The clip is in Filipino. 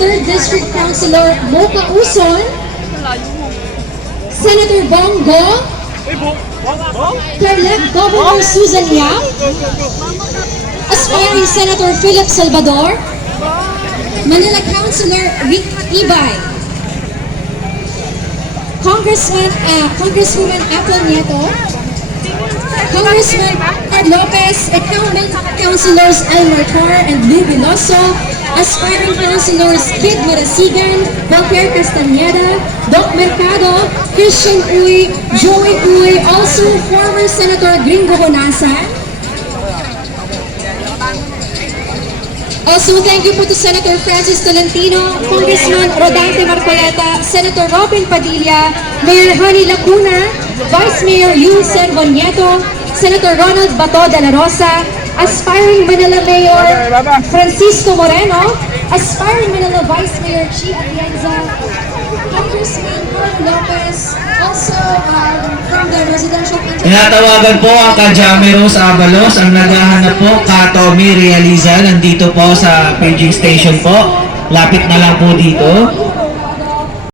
3rd District Councilor Mocha Uson, Senator Bongo, Elect Governor Susan Yap, Aspiring Senator Philip Salvador, Manila Councilor Rick Ibay, Congresswoman Apple Nieto, Congressman Ed Lopez, Incumbent Councilors Elmer Tar and Lou Veloso, Aspiring Councilors Kid Marasigan, Walter Castañeda, Doc Mercado, Christian Uy, Joey Uy, also former Senator Gringo Bonasan. Also, thank you po to Senator Francis Tolentino, Congressman Rodante Marcoleta, Senator Robin Padilla, Mayor Honey Lacuna, Vice Mayor Yul Servonieto, Senator Ronald Bato de la Rosa, Aspiring Manila Mayor Francisco Moreno, Aspiring Manila Vice Mayor Chi Atienza, Congressman Juan Lopez, also from the residential Tinatawagan po ang Kajameros Avalos, ang naghahanap po, ka Tommy Realiza, nandito po sa paging station po. Lapit na lang po dito.